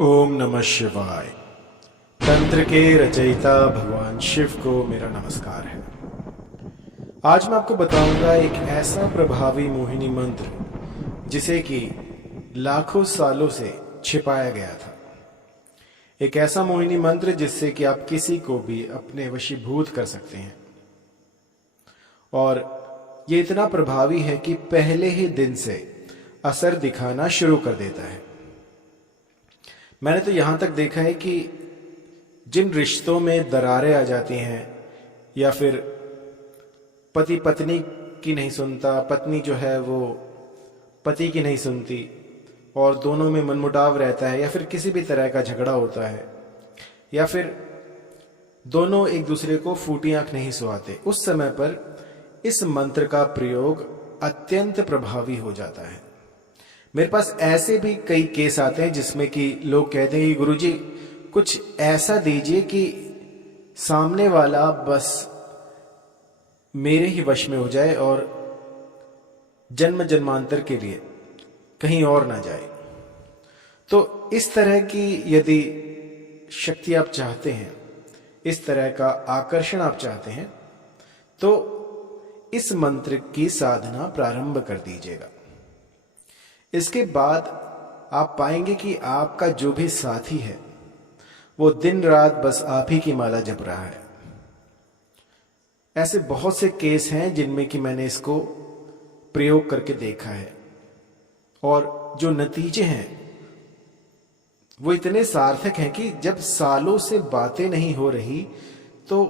ओम नमः शिवाय। तंत्र के रचयिता भगवान शिव को मेरा नमस्कार है। आज मैं आपको बताऊंगा एक ऐसा प्रभावी मोहिनी मंत्र जिसे कि लाखों सालों से छिपाया गया था। एक ऐसा मोहिनी मंत्र जिससे कि आप किसी को भी अपने वशीभूत कर सकते हैं, और ये इतना प्रभावी है कि पहले ही दिन से असर दिखाना शुरू कर देता है। मैंने तो यहां तक देखा है कि जिन रिश्तों में दरारें आ जाती हैं, या फिर पति पत्नी की नहीं सुनता, पत्नी जो है वो पति की नहीं सुनती, और दोनों में मनमुटाव रहता है, या फिर किसी भी तरह का झगड़ा होता है, या फिर दोनों एक दूसरे को फूटी आंख नहीं सुहाते, उस समय पर इस मंत्र का प्रयोग अत्यंत प्रभावी हो जाता है। मेरे पास ऐसे भी कई केस आते हैं जिसमें कि लोग कहते हैं कि गुरुजी कुछ ऐसा दीजिए कि सामने वाला बस मेरे ही वश में हो जाए और जन्म जन्मांतर के लिए कहीं और ना जाए। तो इस तरह की यदि शक्ति आप चाहते हैं, इस तरह का आकर्षण आप चाहते हैं, तो इस मंत्र की साधना प्रारंभ कर दीजिएगा। इसके बाद आप पाएंगे कि आपका जो भी साथी है वो दिन रात बस आप ही की माला जप रहा है। ऐसे बहुत से केस हैं जिनमें कि मैंने इसको प्रयोग करके देखा है, और जो नतीजे हैं वो इतने सार्थक हैं कि जब सालों से बातें नहीं हो रही तो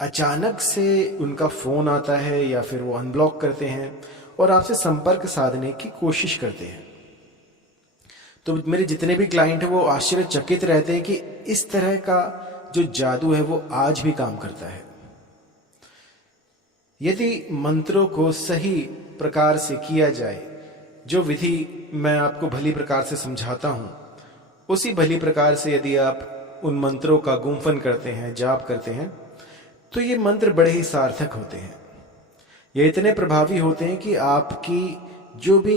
अचानक से उनका फोन आता है, या फिर वो अनब्लॉक करते हैं और आपसे संपर्क साधने की कोशिश करते हैं। तो मेरे जितने भी क्लाइंट हैं वो आश्चर्यचकित रहते हैं कि इस तरह का जो जादू है वो आज भी काम करता है। यदि मंत्रों को सही प्रकार से किया जाए, जो विधि मैं आपको भली प्रकार से समझाता हूं, उसी भली प्रकार से यदि आप उन मंत्रों का गुम्फन करते हैं, जाप करते हैं, तो ये मंत्र बड़े ही सार्थक होते हैं। ये इतने प्रभावी होते हैं कि आपकी जो भी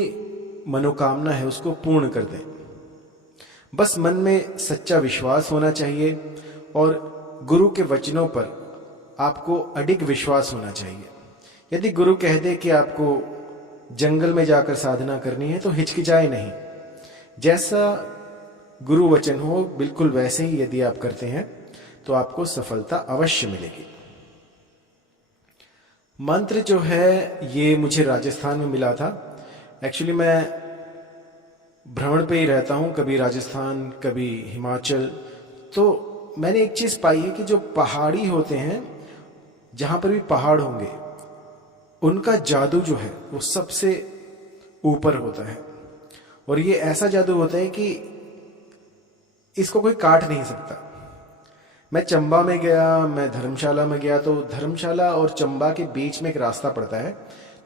मनोकामना है उसको पूर्ण कर दें। बस मन में सच्चा विश्वास होना चाहिए, और गुरु के वचनों पर आपको अडिग विश्वास होना चाहिए। यदि गुरु कह दे कि आपको जंगल में जाकर साधना करनी है तो हिचकिचाए नहीं। जैसा गुरु वचन हो बिल्कुल वैसे ही यदि आप करते हैं तो आपको सफलता अवश्य मिलेगी। मंत्र जो है ये मुझे राजस्थान में मिला था। एक्चुअली मैं भ्रमण पे ही रहता हूँ, कभी राजस्थान कभी हिमाचल। तो मैंने एक चीज पाई है कि जो पहाड़ी होते हैं, जहां पर भी पहाड़ होंगे, उनका जादू जो है वो सबसे ऊपर होता है। और ये ऐसा जादू होता है कि इसको कोई काट नहीं सकता। मैं चंबा में गया, मैं धर्मशाला में गया, तो धर्मशाला और चंबा के बीच में एक रास्ता पड़ता है।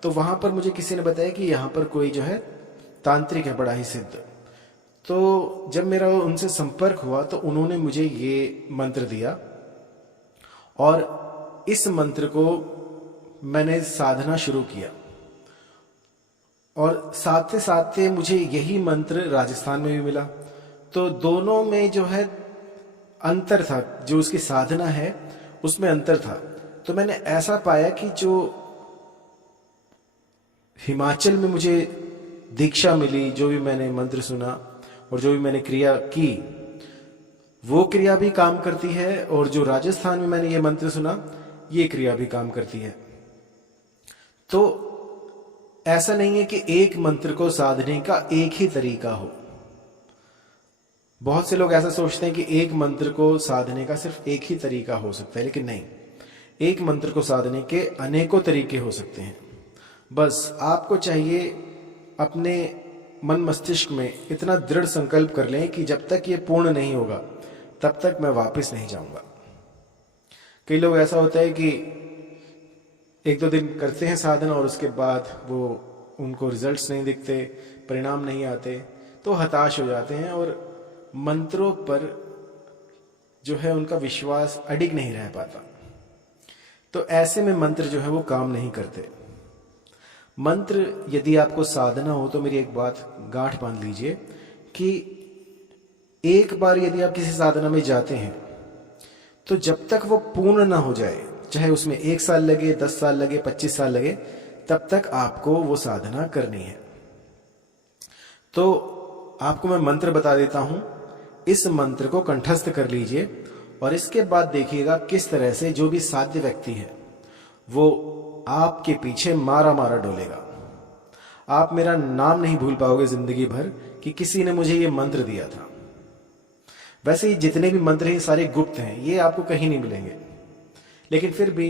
तो वहां पर मुझे किसी ने बताया कि यहाँ पर कोई जो है तांत्रिक है, बड़ा ही सिद्ध। तो जब मेरा उनसे संपर्क हुआ तो उन्होंने मुझे ये मंत्र दिया, और इस मंत्र को मैंने साधना शुरू किया। और साथ साथ मुझे यही मंत्र राजस्थान में भी मिला। तो दोनों में जो है अंतर था, जो उसकी साधना है उसमें अंतर था। तो मैंने ऐसा पाया कि जो हिमाचल में मुझे दीक्षा मिली, जो भी मैंने मंत्र सुना और जो भी मैंने क्रिया की, वो क्रिया भी काम करती है, और जो राजस्थान में मैंने ये मंत्र सुना, ये क्रिया भी काम करती है। तो ऐसा नहीं है कि एक मंत्र को साधने का एक ही तरीका हो। बहुत से लोग ऐसा सोचते हैं कि एक मंत्र को साधने का सिर्फ एक ही तरीका हो सकता है, लेकिन नहीं, एक मंत्र को साधने के अनेकों तरीके हो सकते हैं। बस आपको चाहिए अपने मन मस्तिष्क में इतना दृढ़ संकल्प कर लें कि जब तक ये पूर्ण नहीं होगा तब तक मैं वापस नहीं जाऊंगा। कई लोग ऐसा होता है कि एक दो दिन करते हैं साधना और उसके बाद वो उनको रिजल्ट्स नहीं दिखते, परिणाम नहीं आते, तो हताश हो जाते हैं और मंत्रों पर जो है उनका विश्वास अडिग नहीं रह पाता। तो ऐसे में मंत्र जो है वो काम नहीं करते। मंत्र यदि आपको साधना हो तो मेरी एक बात गांठ बांध लीजिए कि एक बार यदि आप किसी साधना में जाते हैं तो जब तक वो पूर्ण ना हो जाए, चाहे उसमें 1 साल लगे, 10 साल लगे, 25 साल लगे, तब तक आपको वो साधना करनी है। तो आपको मैं मंत्र बता देता हूं, इस मंत्र को कंठस्थ कर लीजिए और इसके बाद देखिएगा किस तरह से जो भी साध्य व्यक्ति है वो आपके पीछे मारा मारा डोलेगा। आप मेरा नाम नहीं भूल पाओगे जिंदगी भर कि किसी ने मुझे ये मंत्र दिया था। वैसे ही जितने भी मंत्र हैं सारे गुप्त हैं, ये आपको कहीं नहीं मिलेंगे, लेकिन फिर भी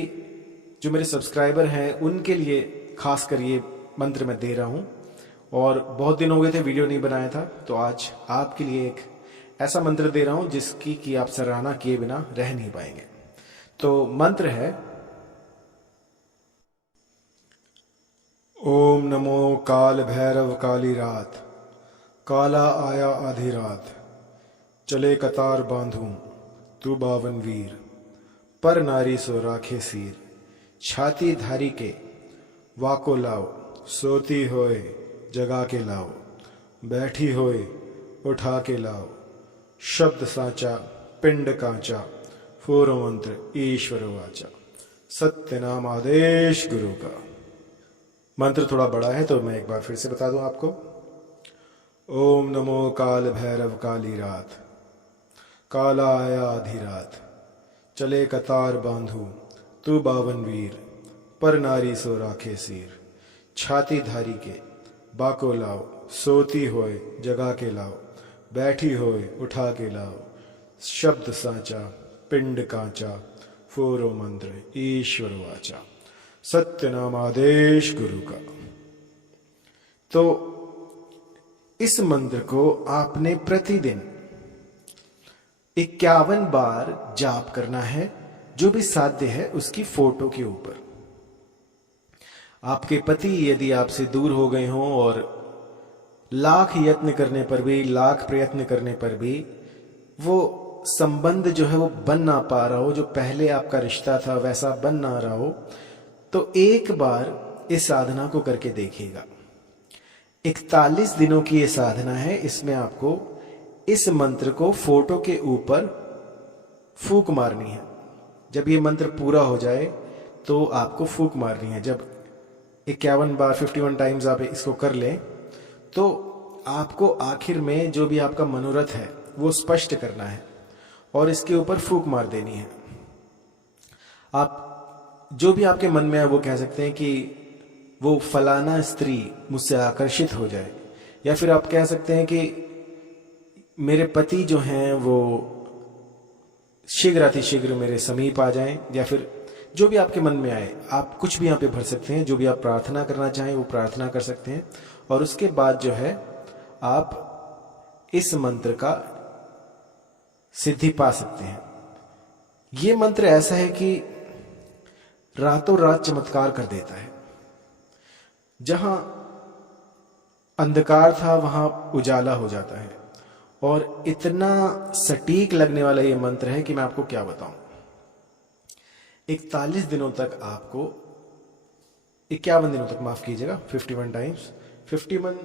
जो मेरे सब्सक्राइबर हैं उनके लिए खास कर ये मंत्र मैं दे रहा हूं। और बहुत दिन हो गए थे वीडियो नहीं बनाया था, तो आज आपके लिए एक ऐसा मंत्र दे रहा हूं जिसकी कि आप सराहना किए बिना रह नहीं पाएंगे। तो मंत्र है, ओम नमो काल भैरव काली रात, काला आया आधी रात, चले कतार बांधूं तू बावन वीर, पर नारी सो राखे सीर, छाती धारी के वाको लाओ, सोती होए जगा के लाओ, बैठी होए उठा के लाओ, शब्द साचा पिंड कांचा, फूर मंत्र ईश्वर वाचा, सत्य नाम आदेश गुरु का। मंत्र थोड़ा बड़ा है तो मैं एक बार फिर से बता दूं आपको। ओम नमो काल भैरव काली रात, काला आया आधी रात, चले कतार बांधू तू बावन वीर, पर नारी सो राखे सीर, छाती धारी के बाको लाओ, सोती होए जगा के लाओ, बैठी होए उठा के लाओ, शब्द साचा पिंड कांचा, फोरो मंत्र ईश्वर वाचा, सत्य नाम आदेश गुरु का। तो इस मंत्र को आपने प्रतिदिन 51 बार जाप करना है, जो भी साध्य है उसकी फोटो के ऊपर। आपके पति यदि आपसे दूर हो गए हों और लाख यत्न करने पर भी, लाख प्रयत्न करने पर भी वो संबंध जो है वो बन ना पा रहा हो, जो पहले आपका रिश्ता था वैसा बन ना रहा हो, तो एक बार इस साधना को करके देखिएगा। 41 दिनों की ये साधना है। इसमें आपको इस मंत्र को फोटो के ऊपर फूंक मारनी है। जब ये मंत्र पूरा हो जाए तो आपको फूंक मारनी है। जब 51 बार 51 टाइम्स आप इसको कर लें तो आपको आखिर में जो भी आपका मनोरथ है वो स्पष्ट करना है और इसके ऊपर फूंक मार देनी है। आप जो भी आपके मन में है वो कह सकते हैं कि वो फलाना स्त्री मुझसे आकर्षित हो जाए, या फिर आप कह सकते हैं कि मेरे पति जो हैं वो शीघ्र अतिशीघ्र मेरे समीप आ जाएं, या फिर जो भी आपके मन में आए आप कुछ भी यहाँ पे भर सकते हैं। जो भी आप प्रार्थना करना चाहें वो प्रार्थना कर सकते हैं और उसके बाद जो है आप इस मंत्र का सिद्धि पा सकते हैं। ये मंत्र ऐसा है कि रातों रात चमत्कार कर देता है। जहां अंधकार था वहां उजाला हो जाता है और इतना सटीक लगने वाला ये मंत्र है कि मैं आपको क्या बताऊं। 41 दिनों तक आपको 51 दिनों तक, माफ कीजिएगा, 51 टाइम्स 51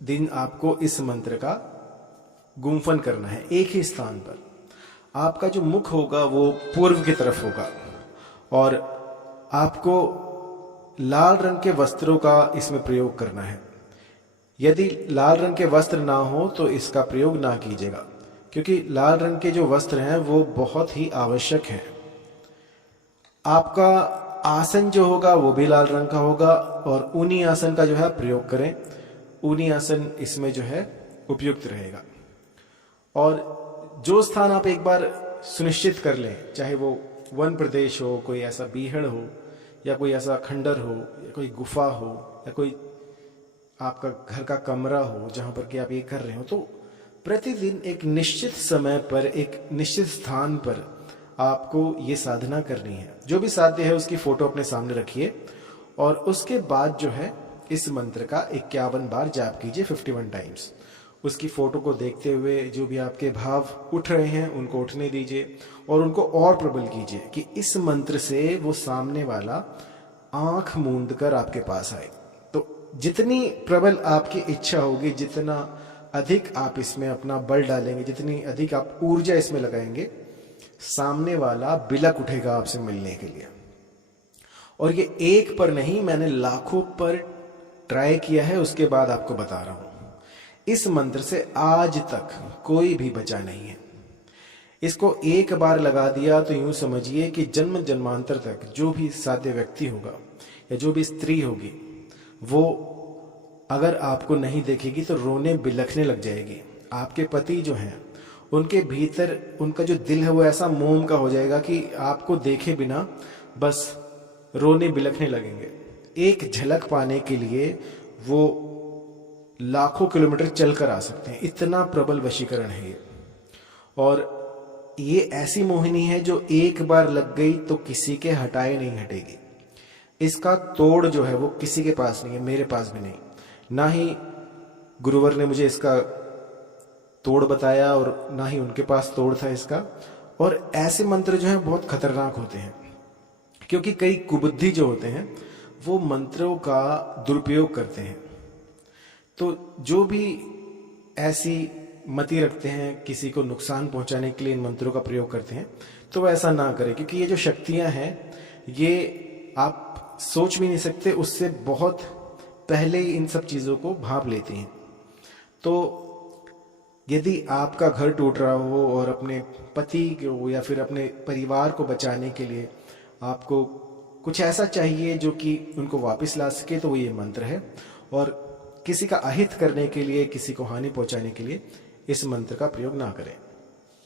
दिन आपको इस मंत्र का गुम्फन करना है एक ही स्थान पर। आपका जो मुख होगा वो पूर्व की तरफ होगा और आपको लाल रंग के वस्त्रों का इसमें प्रयोग करना है। यदि लाल रंग के वस्त्र ना हो तो इसका प्रयोग ना कीजिएगा, क्योंकि लाल रंग के जो वस्त्र हैं वो बहुत ही आवश्यक हैं। आपका आसन जो होगा वो भी लाल रंग का होगा और ऊनी आसन का जो है प्रयोग करें। ऊनी आसन इसमें जो है उपयुक्त रहेगा। और जो स्थान आप एक बार सुनिश्चित कर लें, चाहे वो वन प्रदेश हो, कोई ऐसा बीहड़ हो, या कोई ऐसा खंडर हो, या कोई गुफा हो, या कोई आपका घर का कमरा हो जहां पर कि आप ये कर रहे हो, तो प्रतिदिन एक निश्चित समय पर एक निश्चित स्थान पर आपको ये साधना करनी है। जो भी साध्य है उसकी फोटो अपने सामने रखिए और उसके बाद जो है इस मंत्र का 51 बार जाप कीजिए 51 टाइम्स। उसकी फोटो को देखते हुए जो भी आपके भाव उठ रहे हैं उनको उठने दीजिए और उनको और प्रबल कीजिए कि इस मंत्र से वो सामने वाला आंख मूंद कर आपके पास आए। तो जितनी प्रबल आपकी इच्छा होगी, जितना अधिक आप इसमें अपना बल डालेंगे, जितनी अधिक आप ऊर्जा इसमें लगाएंगे, सामने वाला बिलक उठेगा आपसे मिलने के लिए। और ये एक पर नहीं, मैंने लाखों पर ट्राई किया है, उसके बाद आपको बता रहा हूं। इस मंत्र से आज तक कोई भी बचा नहीं है। इसको एक बार लगा दिया तो यूं समझिए कि जन्म जन्मांतर तक जो भी साध्य व्यक्ति होगा या जो भी स्त्री होगी, वो अगर आपको नहीं देखेगी तो रोने बिलखने लग जाएगी। आपके पति जो हैं, उनके भीतर उनका जो दिल है वो ऐसा मोम का हो जाएगा कि आपको देखे बिना बस रोने बिलखने लगेंगे। एक झलक पाने के लिए वो लाखों किलोमीटर चलकर आ सकते हैं, इतना प्रबल वशीकरण है ये। और ये ऐसी मोहिनी है जो एक बार लग गई तो किसी के हटाए नहीं हटेगी। इसका तोड़ जो है वो किसी के पास नहीं है, मेरे पास भी नहीं, ना ही गुरुवर ने मुझे इसका तोड़ बताया और ना ही उनके पास तोड़ था इसका। और ऐसे मंत्र जो हैं बहुत खतरनाक होते हैं, क्योंकि कई कुबुद्धि जो होते हैं वो मंत्रों का दुरुपयोग करते हैं। तो जो भी ऐसी मति रखते हैं, किसी को नुकसान पहुंचाने के लिए इन मंत्रों का प्रयोग करते हैं, तो वह ऐसा ना करें, क्योंकि ये जो शक्तियां हैं ये आप सोच भी नहीं सकते, उससे बहुत पहले ही इन सब चीजों को भांप लेती हैं। तो यदि आपका घर टूट रहा हो और अपने पति को या फिर अपने परिवार को बचाने के लिए आपको कुछ ऐसा चाहिए जो कि उनको वापस ला सके, तो वो ये मंत्र है। और किसी का अहित करने के लिए, किसी को हानि पहुंचाने के लिए इस मंत्र का प्रयोग ना करें।